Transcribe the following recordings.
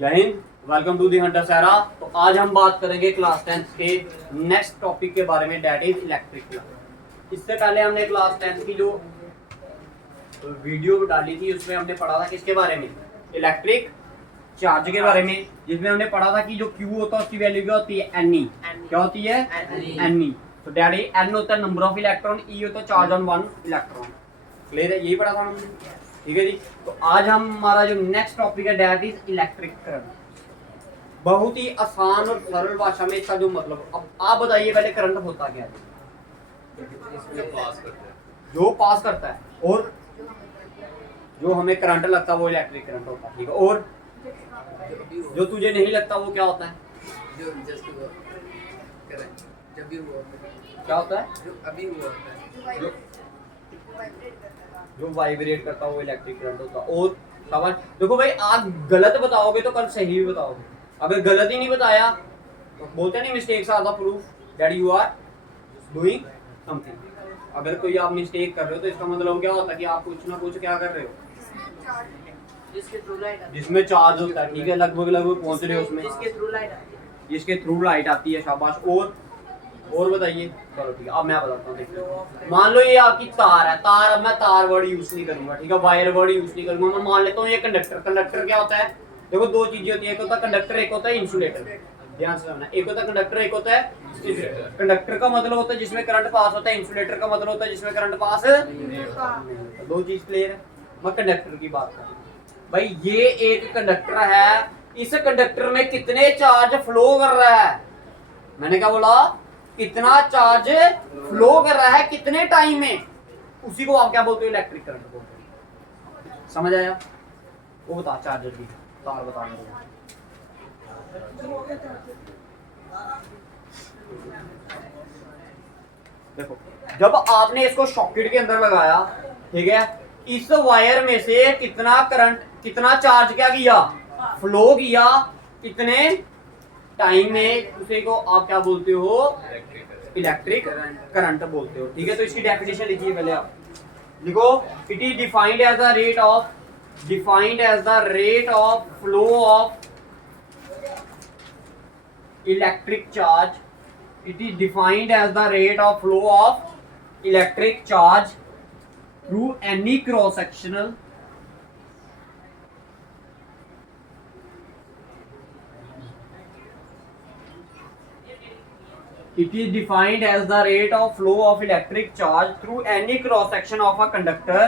जय Hind, welcome to the hunter Sahara. तो आज हम बात करेंगे क्लास 10 के नेक्स्ट टॉपिक के बारे में, डेट इज इलेक्ट्रिक। इससे पहले हमने क्लास 10 की जो वीडियो डाली थी उसमें हमने पढ़ा था किसके बारे में, इलेक्ट्रिक चार्ज के बारे में, जिसमें हमने पढ़ा था कि जो Q होता है उसकी वैल्यू क्या होती है, N। क्या होती है, N। तो डेट इज N होता है नंबर ऑफ इलेक्ट्रॉन, E होता है charge on one electron. Clear है, यही पढ़ा था हमने। ठीक है जी। तो आज हमारा जो नेक्स्ट टॉपिक है डेट इज इलेक्ट्रिक करंट। बहुत ही आसान और सरल भाषा में इसका जो मतलब, अब आप बताइए पहले करंट होता क्या है? जो पास करता है, और जो हमें करंट लगता है वो इलेक्ट्रिक करंट होता है। ठीक है, और जो तुझे नहीं लगता वो क्या होता है? जो जस्ट हुआ करंट जब भी हुआ क्या होता है? जो अभी हुआ होता है जो वाइब्रेट करता है वो इलेक्ट्रिक करंट होता है। और समझ देखो भाई, आप गलत बताओगे तो कल सही भी बताओगे। अगर गलत ही नहीं बताया तो बोलते नहीं mistakes are the proof that you are doing something. अगर कोई आप मिस्टेक कर रहे हो तो इसका मतलब क्या होता है कि आप कुछ ना कुछ क्या कर रहे हो, जिसमें चार्ज होता है। ठीक है, लगभग पहुंच रहे हो उसमें, जिसके थ्रू लाइट आती है। शाबाश। और बताइए। चलो ठीक है, अब मैं बताता हूँ। देखिए, मान लो ये आपकी तार है, तार। अब मैं तार वर्ड यूज नहीं करूंगा, ठीक है, वायर वर्ड यूज नहीं करूंगा। मैं मान लेता हूँ ये कंडक्टर। कंडक्टर क्या होता है? देखो दो चीजें होती है, एक होता है कंडक्टर, एक होता है इंसुलेटर। ध्यान से सुनना, एक होता है कंडक्टर, एक होता है कंडक्टर का मतलब होता है जिसमें करंट पास होता है, इंसुलेटर का मतलब होता है जिसमें करंट पास नहीं होता। दो चीज क्लियर है। मैं कंडक्टर की बात कर रहा हूँ भाई। ये एक कंडक्टर है, इस कंडक्टर में कितने चार्ज फ्लो कर रहा है? मैंने क्या बोला? कितना चार्ज फ्लो कर रहा है कितने टाइम में, उसी को आप क्या बोलते हो? इलेक्ट्रिक करंट बोलते हो। समझ आया? वो बता, चार्जर की तार बता मेरे को। देखो, जब आपने इसको सॉकेट के अंदर लगाया, ठीक है, इस वायर में से कितना करंट, कितना चार्ज क्या किया, फ्लो किया, कितने टाइम में, उसे को आप क्या बोलते हो? इलेक्ट्रिक करंट बोलते हो। ठीक है, तो इसकी डेफिनेशन लिखिए पहले आप। लिखो, it is defined as the rate of flow of electric charge. It is defined as the rate of flow of electric charge through any cross sectional It is defined as the rate of flow of electric charge through any cross section of a conductor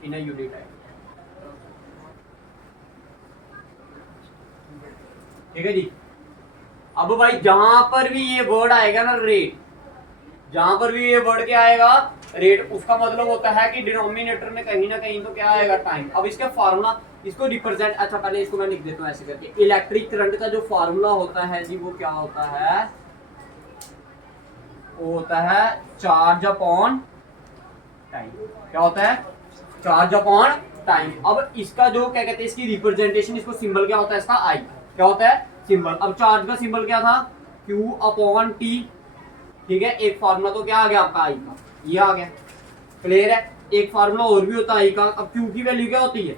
in a unit time. ठीक है जी। अब भाई जहां पर भी ये word आएगा ना रेट, जहां पर भी ये वर्ड क्या आएगा, रेट, उसका मतलब होता है कि डिनोमिनेटर में कहीं ना कहीं तो क्या आएगा, टाइम। अब इसका फार्मूला, इसको रिप्रेजेंट, अच्छा पहले इसको मैं लिख देता हूँ ऐसे करके। इलेक्ट्रिक करंट का जो फार्मूला होता है जी, वो क्या होता है? वो होता है चार्ज अपॉन टाइम। क्या होता है? Charge upon time. अब इसका जो क्या कहते हैं, इसकी रिप्रेजेंटेशन, इसको सिंबल क्या होता है इसका? आई। क्या होता है? सिंबल। अब चार्ज का सिंबल क्या था? Q upon T। ठीक है, एक फार्मूला तो क्या आ गया आपका आई का, ये आ गया। क्लियर है? एक फार्मूला और भी होता है आई का। अब Q की वैल्यू क्या होती है?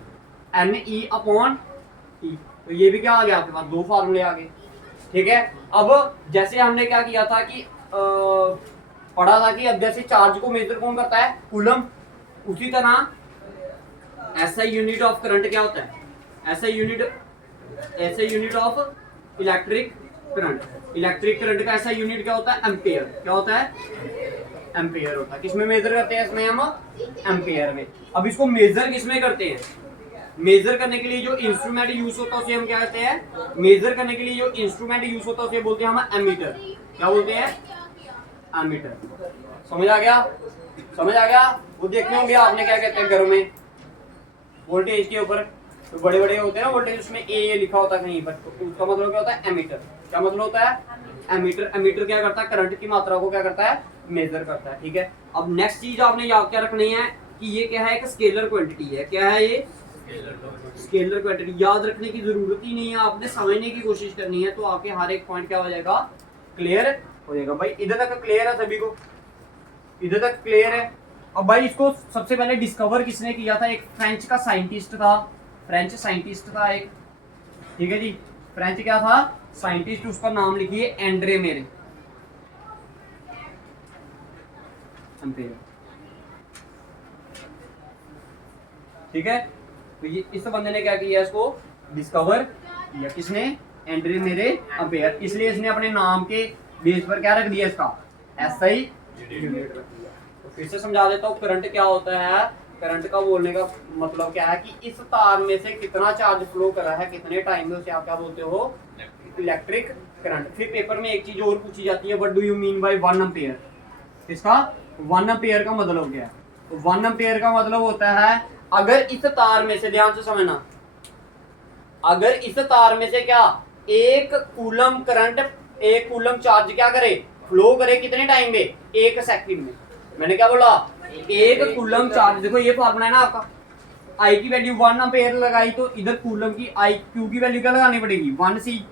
NE upon T। तो ये भी क्या आ गया आपके पास? दो फार्मूले आ गए। ठीक है, अब जैसे हमने क्या किया था कि पढ़ा था कि अब जैसे चार्ज को मेजर कौन करता है? कूलम। उसी तरह SI यूनिट ऑफ करंट क्या होता है? SI unit of electric current. Electric current का ऐसा यूनिट क्या होता है? एम्पियर। क्या होता है? एम्पियर होता है। किसमें मेजर करते हैं? इसमें हम एम्पियर में। अब इसको मेजर किसमें करते हैं? मेजर करने के लिए जो इंस्ट्रूमेंट यूज होता है उसे हम क्या कहते हैं? मेजर करने के लिए जो इंस्ट्रूमेंट यूज होता है उसे बोलते हैं हम एमीटर। क्या बोलते हैं? एमीटर। समझ आ गया? समझ आ गया? वो देखते होंगे आपने, क्या कहते हैं घरों में वोल्टेज के ऊपर तो बड़े बड़े होते हैं ना वोल्टेज, उसमें ए लिखा होता है कहीं पर, तो उसका मतलब क्या होता है? एमीटर। क्या मतलब होता है? एमीटर। एमीटर क्या करता है? करंट की मात्रा को क्या करता है? मेजर करता है। ठीक है, अब नेक्स्ट चीज आपने याद क्या रखनी है कि ये क्या है? एक स्केलर क्वांटिटी है। क्या है ये? Scalar quantity. याद रखने की जरूरत ही नहीं है, आपने समझने की कोशिश करनी है, तो आपके हर एक पॉइंट क्या हो जाएगा? क्लियर हो जाएगा। भाई इधर तक क्लियर है सभी को? इधर तक क्लियर है। अब भाई इसको सबसे पहले डिस्कवर किसने किया था? एक फ्रेंच का साइंटिस्ट था, फ्रेंच साइंटिस्ट था एक, ठीक है जी। फ्रेंच क्या था? साइंटिस्ट। उसका नाम लिखिए एंड्रे मेरे एम्पेयर, ठीक है। तो ये इस बंदे ने क्या किया? इसको डिस्कवर किया। किसने? एंड्रे मेरे एम्पेयर। इसलिए इसने अपने नाम के बेस पर क्या रख दिया? इसका एसआई यूनिट रख दिया। तो फिर से समझा देता हूँ करंट क्या होता है। करंट का बोलने का मतलब क्या है कि इस तार में से कितना चार्ज फ्लो कर रहा है, कितने टाइम में, उसे आप क्या बोलते हो? Electric current. फिर पेपर में एक चीज और पूछी जाती है, what do you mean by 1 ampere? इसका 1 एम्पेयर का मतलब क्या है? तो 1 एम्पेयर का मतलब होता है, अगर इस तार में से, ध्यान से समझना, अगर इस तार में से क्या एक कूलम करंट, एक कूलम चार्ज क्या करे? फ्लो करे कितने टाइम में? 1 सेकंड में। मैंने क्या बोला? एक कूलम चार्ज। देखो ये फॉर्मूला है ना आपका, आई की वैल्यू 1 एम्पेयर लगाई तो इधर कूलम की आई क्यू की वैल्यू क्या लगानी पड़ेगी? 1 सी,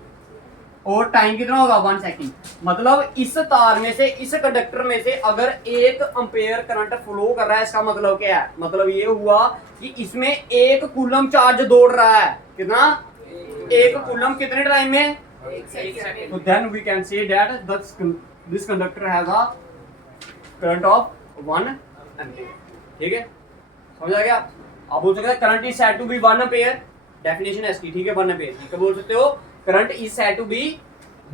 और टाइम कितना होगा? 1 सेकंड। मतलब इस तार में से, इस कंडक्टर में से अगर 1 एम्पेयर करंट फ्लो कर रहा है, इसका मतलब क्या है? मतलब ये हुआ कि इसमें 1 कूलम चार्ज दौड़ रहा है। कितना? 1 कूलम कितने टाइम में? 1 सेकंड। तो then we can say that this conductor has a current of 1 ampere, ठीक है। समझ आ गया? आप बोल सकते हैं current is said to be 1 ampere, definition है इसकी, ठीक है। 1 एम्पेयर की क्या बोल सकते हो? Current is said to be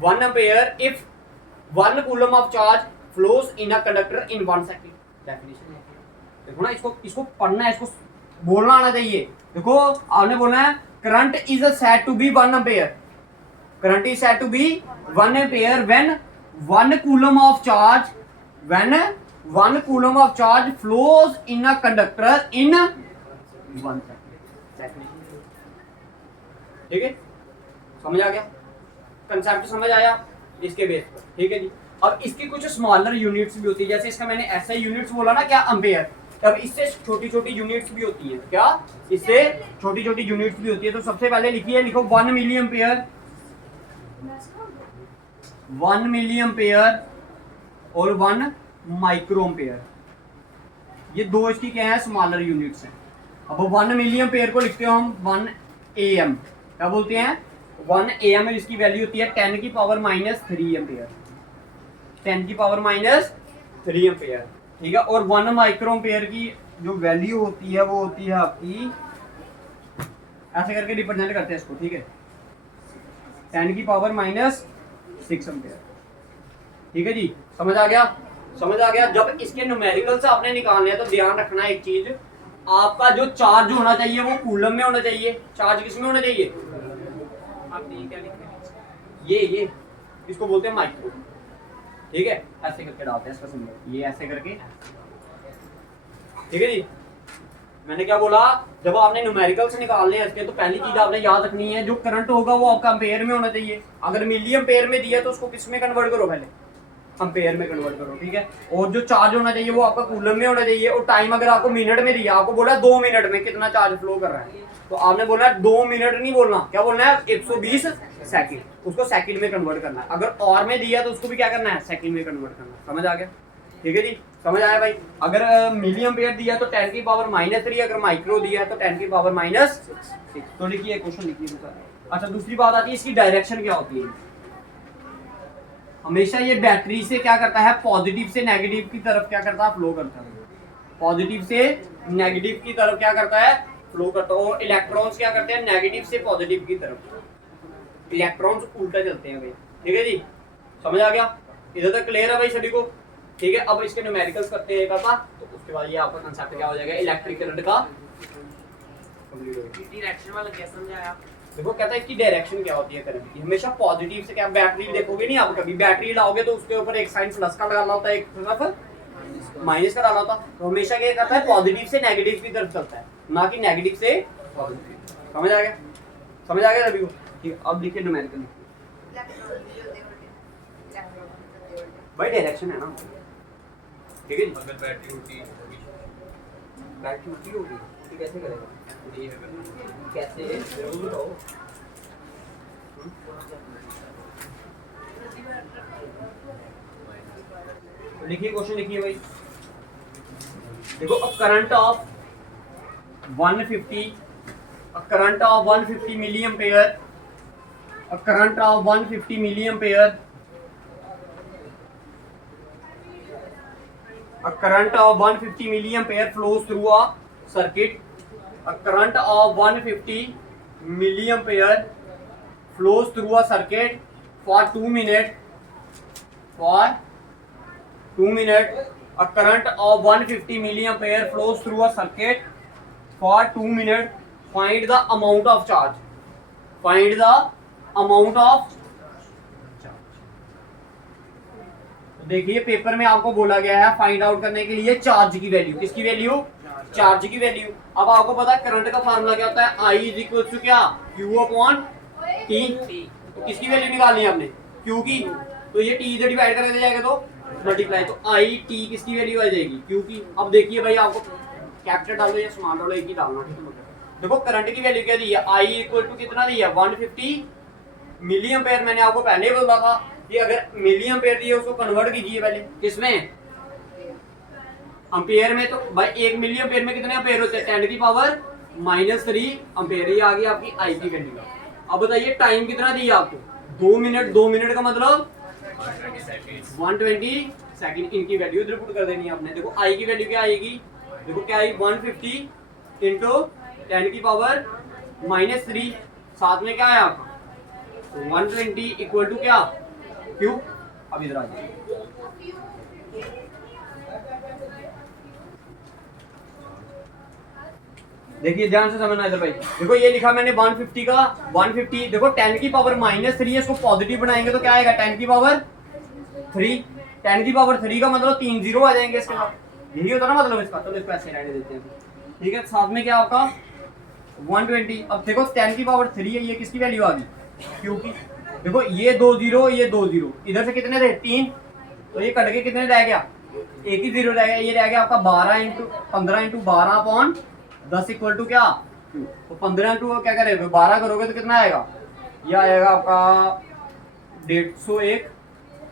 1 ampere if 1 coulomb of charge flows in a conductor in 1 second. Definition है। देखो ना, इसको पढ़ना है, इसको बोलना आना चाहिए। देखो आपने बोलना है current is said to be 1 ampere, current is said to be 1 ampere when 1 coulomb of charge, when 1 coulomb of charge flows in a conductor in 1 second, ठीक है। समझ आ गया? कंसेप्ट समझ आया इसके बेस पर, ठीक है जी। अब इसकी कुछ स्मॉलर यूनिट्स भी होती है, जैसे इसका मैंने ऐसा यूनिट्स बोला ना क्या? एम्पेयर। अब इससे छोटी छोटी यूनिट्स भी होती हैं। क्या? इससे छोटी छोटी यूनिट्स भी होती है। तो सबसे पहले लिखिए, लिखो 1 मिली एम्पेयर, 1 मिली एम्पेयर और 1 माइक्रो एम्पेयर। ये दो इसकी क्या है? स्मॉलर यूनिट्स हैं। अब 1 मिली एम्पेयर को लिखते हो हम 1 AM। क्या बोलते हैं? 1 AM में इसकी वैल्यू होती है 10 की पावर -3 एम्पेयर, 10 की पावर -3 एम्पेयर, ठीक है। और 1 माइक्रो एम्पेयर की जो वैल्यू होती है वो होती है आपकी, ऐसे करके रिप्रेजेंट करते हैं इसको, ठीक है, 10 की पावर -6 एम्पेयर, ठीक है जी। समझ आ गया? समझ आ गया? जब इसके न्यूमेरिकल्स आपने निकालने हैं तो ध्यान रखना एक चीज, आपका जो चार्ज होना चाहिए वो कूलम में होना चाहिए। चार्ज किस में होना चाहिए? आपने क्या लिखा है? ये इसको बोलते हैं माइक्रो, ठीक है। ऐसे करके डालते हैं इसका सिंबल, ये ऐसे करके, ठीक है जी। मैंने क्या बोला? जब आपने न्यूमेरिकल्स निकालने हैं इसके, तो पहली चीज आपने याद रखनी है, जो करंट होगा वो आपका एम्पेयर में होना चाहिए। अगर मिली एम्पेयर में दिया तो उसको किस में कन्वर्ट करो? पहले एम्पेयर में कन्वर्ट करो, ठीक है। और जो चार्ज होना चाहिए वो आपका कूलम में होना चाहिए। और टाइम अगर आपको मिनट में दिया, आपको बोला 2 मिनट में कितना चार्ज फ्लो कर रहा है, तो आपने बोलना 2 मिनट नहीं बोलना, क्या बोलना है? 120 सेकंड। उसको सेकंड में कन्वर्ट करना है। अगर और में दिया तो उसको भी क्या करना है? सेकंड में कन्वर्ट करना है। समझ आ गया? ठीक है जी। समझ आया भाई? अगर मिली एम्पेयर दिया तो 10 की पावर -3, अगर माइक्रो दिया तो 10 की पावर -6। तो लिखिए, क्वेश्चन लिखिए। अच्छा, दूसरी बात आती है इसकी डायरेक्शन क्या होती है। हमेशा ये बैटरी से क्या करता है? पॉजिटिव से नेगेटिव की तरफ क्या करता है? फ्लो करता है। पॉजिटिव से नेगेटिव की तरफ क्या करता है? फ्लो करता है। और इलेक्ट्रॉन्स क्या करते हैं? नेगेटिव से पॉजिटिव की तरफ। इलेक्ट्रॉन्स उल्टा चलते हैं भाई, ठीक है जी। समझ आ गया? इधर तक क्लियर है भाई सभी को? ठीक है। अब इसके न्यूमेरिकल्स करते हैं एक आता, तो उसके बाद ये आपका कंसेप्ट क्या हो जाएगा इलेक्ट्रिक करंट का। डायरेक्शन वाला क्या समझाया? देखो कहता है इसकी डायरेक्शन क्या होती है करंट की, हमेशा पॉजिटिव से। क्या बैटरी देखोगे नहीं आप, कभी बैटरी लाओगे तो उसके ऊपर एक साइन प्लस का लगाना होता है, एक तरफ माइनस का डालना होता है। तो हमेशा क्या करता है? पॉजिटिव से नेगेटिव की तरफ चलता है, ना कि नेगेटिव से पॉजिटिव। समझ आ गया? समझ आ गया सभी को? ठीक है। अब लिखिए न्यूमेरिकल भाई, डायरेक्शन है ना, ठीक है। अगर बैटरी उल्टी बैटरी उल्टी होगी तो कैसे करेगा? कैसे जरूर बताओ। लिखिए क्वेश्चन, लिखिए भाई। देखो a current of 150 milli ampere, a current of 150 milli ampere, a current of 150 milliampere flows through a circuit, a current of 150 milliampere flows through a circuit for 2 minutes, for 2 minutes, a current of 150 milliampere flows through a circuit for 2 minutes, find the amount of charge, find the amount of charge। देखिए paper में आपको बोला गया है find out करने के लिए charge की वैल्यू, किसकी वैल्यू, चार्ज की वैल्यू। अब आपको पता है करंट का फार्मूला क्या होता है, I इज इक्वल टू क्या, Q अपॉन T। तो किसकी वैल्यू निकालनी है आपने, Q की, तो ये T इधर डिवाइड कर दिया जाएगा तो मल्टीप्लाई, तो I T किसकी वैल्यू आ जाएगी, Q की। अब देखिए भाई आपको कैपिटल डालो या स्मॉल डालो, एक ही डालना, ठीक है। देखो करंट की वैल्यू क्या दी है, I इक्वल टू कितना दी है 150 मिली एम्पेयर। मैंने आपको पहले ही बोला था कि अगर मिली एम्पेयर दिए उसको कन्वर्ट कीजिए पहले किसमें, एम्पेयर में। तो भाई 1 मिली एम्पेयर में कितने एम्पेयर होते हैं, 10 की पावर -3 एम्पेयर। ये आ गई आपकी आई की वैल्यू। अब बताइए टाइम कितना दिया आपको, 2 मिनट। 2 मिनट का मतलब 120 सेकंड। इनकी वैल्यू इधर पुट कर देनी है आपने। देखो आई की वैल्यू क्या आएगी, देखो क्या आई 150 इंटू 10 की पावर -3, साथ में क्या है आपका 120 इक्वल टू क्या, क्यू। अब इधर आ जाइए, देखिए ध्यान से समझना इधर भाई। देखो ये लिखा मैंने 150 का 150, देखो 10 की पावर -3 है, इसको पॉजिटिव बनाएंगे तो क्या आएगा 10 की पावर 3। 10 की पावर 3 का मतलब 3 जीरो आ जाएंगे इसके साथ, यही होता ना मतलब इसका। तो इसको ऐसे रहने देते हैं, ठीक है। साथ में क्या आपका 120। अब देखो 10 की पावर 3 है, ये किसकी वैल्यू आ गई, क्यू की। देखो ये 2 जीरो, ये 2 जीरो, इधर से कितने थे 3, तो ये कट के कितने रह गया, एक ही जीरो रह गया। ये रह गया आपका 15 इंटू 12 अपॉन 10 इक्वल टू क्या, तो 15 इंटू क्या करेंगे 12 करोगे तो कितना आएगा, ये आएगा आपका 150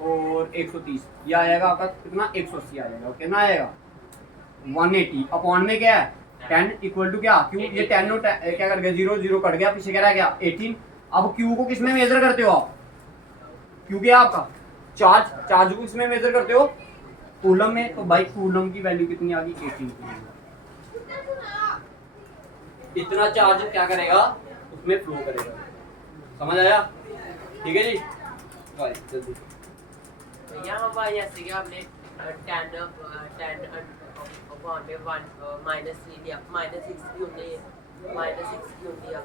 और 130, ये आएगा आपका कितना 180 आ जाएगा। कितना आएगा 180 अपॉन में क्या है 10 इक्वल टू क्या, क्यों ये 10 और क्या कर गया 0 0 कट गया, पीछे क्या रह गया 18। अब क्यू को किसमें मेजर करते हो आप, क्यू क्या आपका चार्ज, चार्ज को किसमें मेजर करते हो कूलम में। तो भाई कूलम की वैल्यू कितनी आ गई 18 कूलम। इतना चार्ज क्या करेगा उसमें फ्लो करेगा, समझ आया, ठीक है जी। जल्दी भैया हमारे जैसे कि आपने 10 अपॉन में 1 -3 दिया, -6 क्यों नहीं है, -6 क्यों दिया,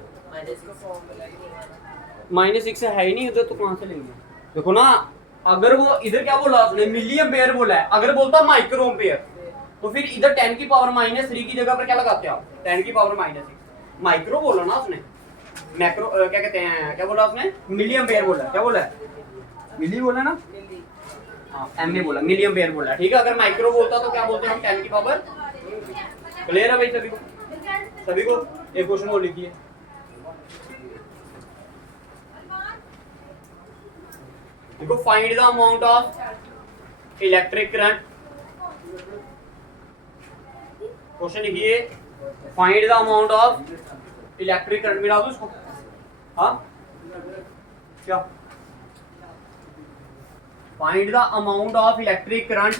-6 है ही नहीं उधर, तो कहां से लेंगे। देखो ना अगर वो इधर क्या बोला उसने मिली एम्पेयर बोला है, अगर बोलता माइक्रो एम्पेयर तो फिर इधर 10 की पावर -3 की जगह पर क्या लगाते हो आप 10 की पावर -6। माइक्रो बोला ना उसने, मैक्रो क्या कहते हैं, क्या बोला उसने मिली एम्पेयर बोला, क्या बोला है मिली बोला ना, हाँ एम ए बोला, मिली एम्पेयर बोला, ठीक है। अगर माइक्रो बोलता तो क्या बोलते हैं हम 10 की पावर। क्लियर है भाई सभी को, सभी को। एक क्वेश्चन और लिखिए, देखो find the amount of electric current. Question लिखिए find the amount of electric current, मिला दो उसको, हाँ क्या, find the amount of electric current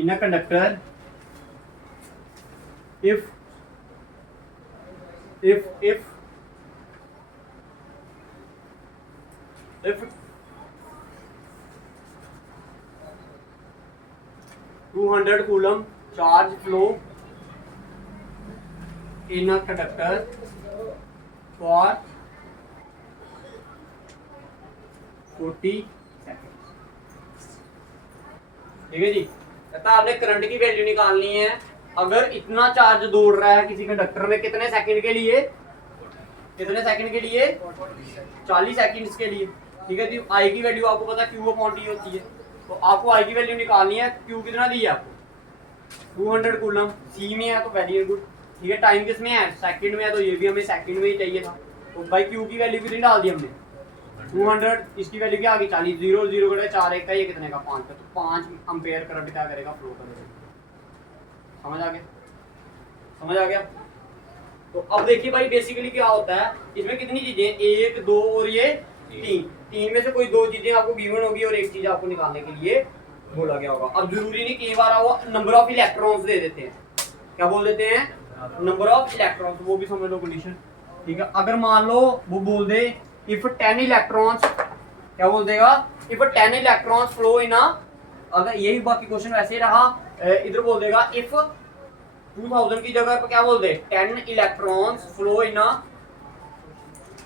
in a conductor if 200 coulomb charge flow in a conductor for 40 seconds, ठीक है जी। कहता आपने करंट की वैल्यू निकालनी है अगर इतना चार्ज दौड़ रहा है किसी कंडक्टर में, कितने सेकंड के लिए, कितने सेकंड के लिए 40 सेकंड्स के लिए, ठीक है जी। आई की वैल्यू आपको पता है क्यू अपॉन टी होती है, तो आपको आई की वैल्यू निकालनी है। क्यू कितना दी है आपको 200 कूलम सी में है तो वेरी गुड, ठीक है। टाइम किस में है, सेकंड में है, तो ये भी हमें सेकंड में ही चाहिए था। तो भाई क्यू की वैल्यू कितनी डाल दी हमने 200, इसकी वैल्यू क्या आ गई 40, 0 0 करेगा 4 1 का, ये कितने का 5 का, तो 5 एम्पेयर करंट क्या करेगा फ्लो करेगा। समझ आ गया, समझ आ गया। तो अब देखिए भाई बेसिकली क्या होता है, इसमें कितनी चीजें, 1 2 और ये 3 में से कोई 2 चीजें आपको गिवन होगी और एक चीज आपको निकालने के लिए बोला गया होगा। अब जरूरी नहीं, कई बार वो नंबर ऑफ इलेक्ट्रॉन्स दे देते हैं, क्या बोल देते हैं, नंबर ऑफ इलेक्ट्रॉन्स, वो भी समझ लो कंडीशन, ठीक है। अगर मान लो वो बोल दे इफ 10 इलेक्ट्रॉन्स, क्या बोल देगा, इफ 10 इलेक्ट्रॉन्स फ्लो इन अ, अगर यही बाकी क्वेश्चन वैसे ही रहा, इधर बोल देगा इफ 2000 की जगह पर क्या बोल दे 10 इलेक्ट्रॉन्स फ्लो इन अ,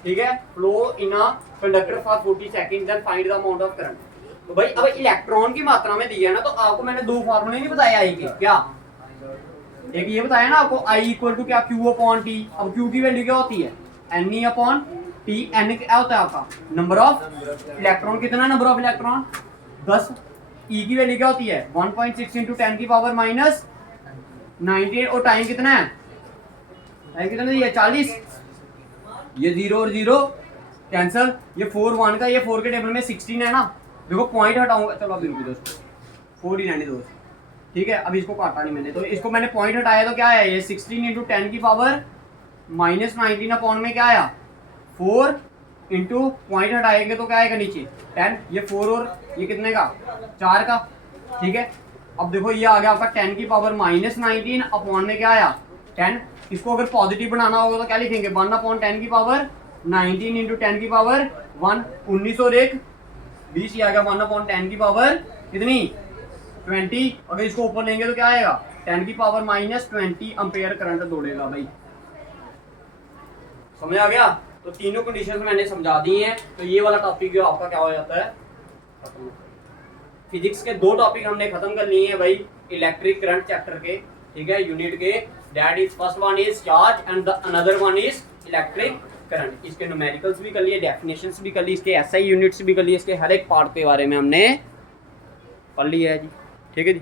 ठीक है, flow in a conductor for 40 second, then find the amount of current. तो भाई अब इलेक्ट्रॉन की मात्रा में दिया है ना, तो आपको मैंने 2 फार्मूले नहीं बताया आई के, क्या, एक ये बताया ना आपको I इक्वल टू क्या Q अपॉन T। अब Q की वैल्यू क्या होती है Ne अपॉन T, N क्या होता है आपका नंबर ऑफ इलेक्ट्रॉन, कितना नंबर ऑफ इलेक्ट्रॉन 10, E की वैल्यू क्या होती है 1.6 इंटू 10 की पावर माइनस 19, और टाइम कितना है, टाइम कितना है 40, ये 0 और 0 कैंसल, ये 4 1 का, ये 4 के टेबल में 16 है ना, देखो पॉइंट हटाऊंगा, चलो अब रुको दोस्तों 4 ही रहने दो, ठीक है। अब इसको काटा नहीं मैंने, तो इसको मैंने पॉइंट हटाया तो क्या है, ये 16 इंटू 10 की पावर माइनस 19 अपॉन में क्या आया 4 इंटू पॉइंट हटाएंगे तो क्या आएगा नीचे 10, ये 4 और ये कितने का 4 का, ठीक है। अब देखो ये आ गया आपका 10 की पावर माइनस 19 अपॉन में क्या आया 10, इसको अगर पॉजिटिव बनाना होगा तो क्या लिखेंगे 1 अपॉन 10 की पावर 19 इंटू 10 की पावर 1, 19 और 1 20, ये आ गया 1 अपॉन 10 की पावर कितनी 20, अगर इसको ऊपर लेंगे तो क्या आएगा 10 की पावर माइनस 20 एम्पेयर करंट दौड़ेगा भाई, समझ आ गया। तो तीनों कंडीशंस मैंने समझा दी हैं, तो ये वाला टॉपिक जो आपका क्या हो जाता है खत्म। फिजिक्स के 2 टॉपिक हमने खत्म कर लिए हैं भाई, इलेक्ट्रिक करंट चैप्टर के, ठीक है, यूनिट के, that is first one is charge and the another one is electric current. इसके न्यूमेरिकल्स भी कर लिए, डेफिनेशंस भी कर ली, इसके एसआई यूनिट्स भी कर लिए, इसके हर एक पार्ट के बारे में हमने पढ़ लिया है जी, ठीक है जी।